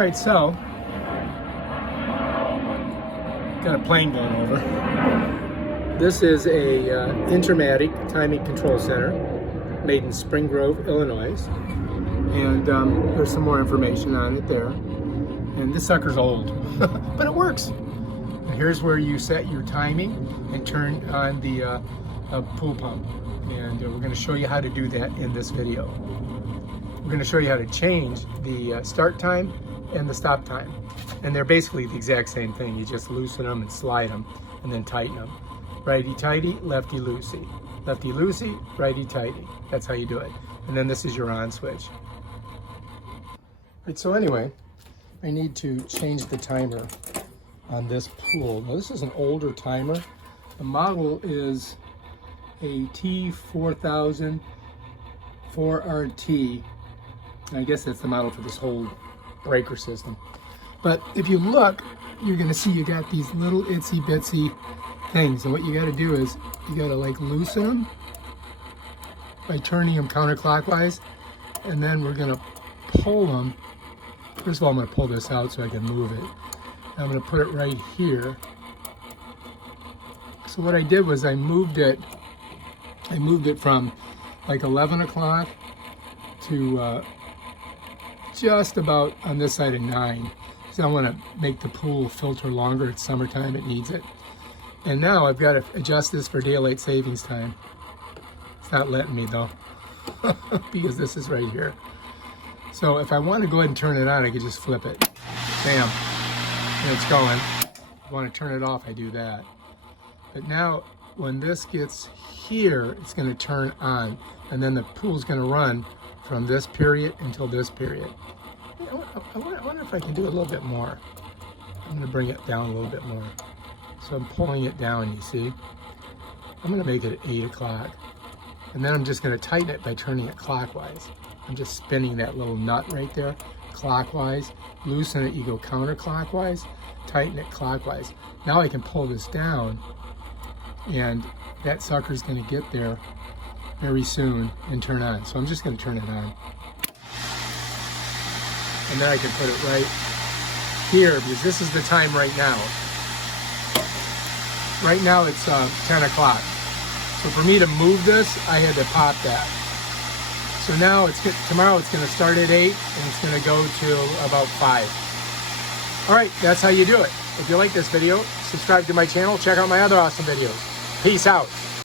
Alright, so got a plane going over. This is a Intermatic timing control center made in Spring Grove, Illinois. And there's some more information on it there. And this sucker's old, but it works. And here's where you set your timing and turn on the pool pump. And we're going to show you how to do that in this video. We're going to show you how to change the start time and the stop time. And they're basically the exact same thing. You just loosen them and slide them and then tighten them. Righty tighty, lefty loosey. Lefty loosey, righty tighty. That's how you do it. And then this is your on switch. Right, so anyway, I need to change the timer on this pool. Now this is an older timer. The model is a T4000 4RT. I guess that's the model for this whole breaker system. But if you look, you're gonna see you got these little itsy bitsy things. And what you gotta do is you gotta like loosen them by turning them counterclockwise. And then we're gonna pull them. First of all, I'm gonna pull this out so I can move it. I'm gonna put it right here. So what I did was I moved it from like 11 o'clock to just about on this side of 9. So I want to make the pool filter longer. It's summertime, it needs it. And now I've got to adjust this for daylight savings time. It's not letting me though, because this is right here. So if I want to go ahead and turn it on, I could just flip it. Bam, and it's going. If I want to turn it off, I do that. But now when this gets here, it's going to turn on, and then the pool's going to run from this period until this period. I wonder if I can do a little bit more. I'm going to bring it down a little bit more. So I'm pulling it down, you see. I'm going to make it 8 o'clock. And then I'm just going to tighten it by turning it clockwise. I'm just spinning that little nut right there, clockwise. Loosen it, you go counterclockwise. Tighten it clockwise. Now I can pull this down, and that sucker's going to get there very soon and turn on. So I'm just going to turn it on. And then I can put it right here, because this is the time right now. Right now it's 10 o'clock. So for me to move this, I had to pop that. So now tomorrow it's going to start at 8 and it's going to go to about 5. All right, that's how you do it. If you like this video, subscribe to my channel. Check out my other awesome videos. Peace out.